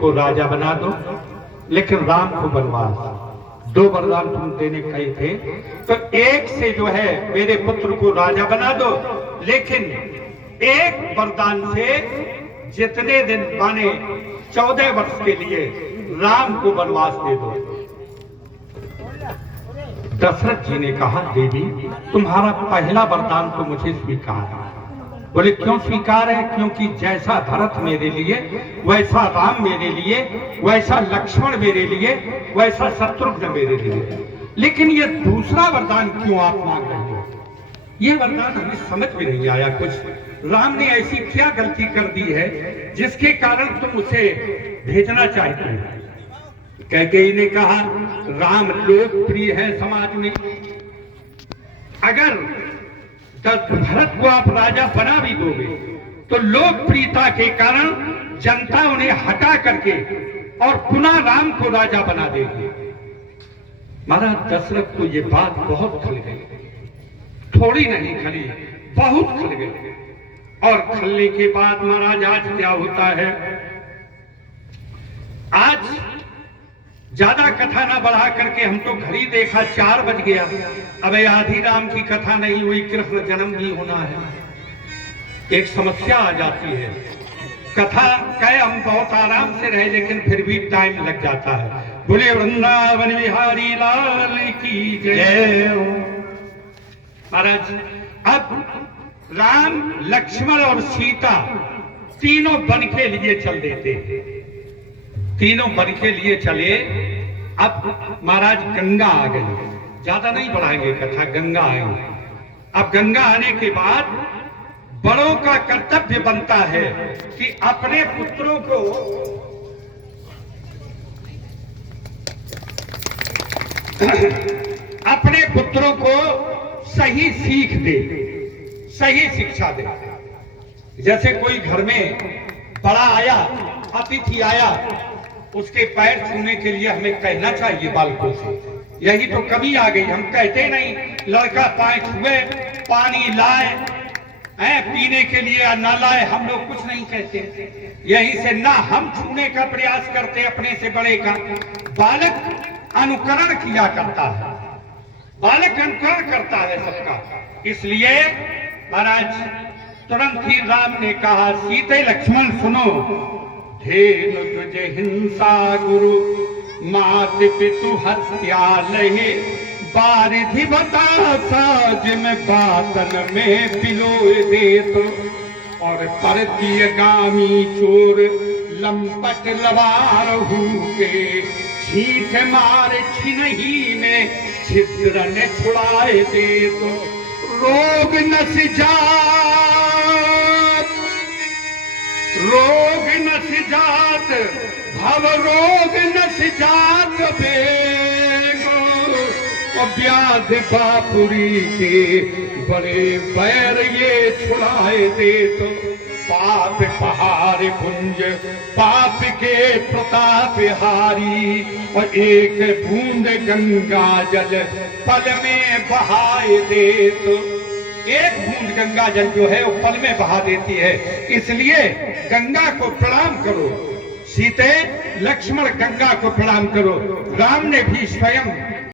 को राजा बना दो, लेकिन राम को वनवास। 2 वरदान तुम देने कहे थे, तो एक से जो है मेरे पुत्र को राजा बना दो, लेकिन एक वरदान से जितने दिन माने 14 वर्ष के लिए राम को वनवास दे दो। दशरथ जी ने कहा, देवी तुम्हारा पहला वरदान तो मुझे स्वीकार है। बोले क्यों स्वीकार है? क्योंकि जैसा भरत मेरे लिए, वैसा राम मेरे लिए, वैसा लक्ष्मण मेरे लिए, वैसा शत्रुघ्न मेरे लिए, लेकिन ये दूसरा वरदान क्यों आप मांग रहे हो? ये वरदान हमें समझ में नहीं आया। कुछ राम ने ऐसी क्या गलती कर दी है जिसके कारण तुम उसे भेजना चाहते हो? कैकेयी ने कहा, राम लोकप्रिय है समाज में, अगर भरत को आप राजा बना भी दोगे तो लोकप्रियता के कारण जनता उन्हें हटा करके और पुनः राम को राजा बना देगी। महाराज दशरथ को ये बात बहुत खल गई, थोड़ी नहीं खली, बहुत खल गई। और खलने के बाद महाराज आज क्या होता है, आज ज्यादा कथा ना बढ़ा करके हम तो घड़ी देखा 4 बज गया, अब आधी राम की कथा नहीं हुई, कृष्ण जन्म भी होना है। एक समस्या आ जाती है, कथा कहे हम बहुत आराम से रहे, लेकिन फिर भी टाइम लग जाता है। बोले वृंदावन बिहारी लाल की जय। महाराज अब राम, लक्ष्मण और सीता तीनों वन के लिए चल देते हैं, तीनों वन के लिए चले। अब महाराज गंगा आ गई, ज्यादा नहीं बढ़ाएंगे कथा, गंगा आएंगे। अब गंगा आने के बाद बड़ों का कर्तव्य बनता है कि अपने पुत्रों को अपने पुत्रों को सही सीख दे, सही शिक्षा दे। जैसे कोई घर में बड़ा आया, अतिथि आया, उसके पैर छूने के लिए हमें कहना चाहिए बालकों से। यही तो कमी आ गई, हम कहते नहीं, लड़का पैर छुए, पानी लाए, पीने के लिए या ना लाए, हम लोग कुछ नहीं कहते। यही से ना हम छूने का प्रयास करते अपने से बड़े का। बालक अनुकरण किया करता है, बालक अनुकरण करता है सबका। इसलिए महाराज तुरंत ही राम ने कहा, सीते लक्ष्मण सुनो, धेनु तुझे हिंसा गुरु, मात पितु हत्या लहे, बारिधि बता साज में बातन में पिलोए दे तो, और परतीय गामी चोर लंपट लवार के, छींक मार छिनही में छिद्र ने छुड़ाए दे तो, रोग नस जात भव रोग नस जात बेगो, और व्याध बापुरी के बड़े बैर ये छुड़ाए दे तो, पाप पहाड़ पुंज पाप के प्रताप हारी, और एक बूंद गंगा जल पल में बहाए दे तो, एक बूंद गंगा जल जो है वो पल में बहा देती है। इसलिए गंगा को प्रणाम करो, सीते लक्ष्मण गंगा को प्रणाम करो। राम ने भी स्वयं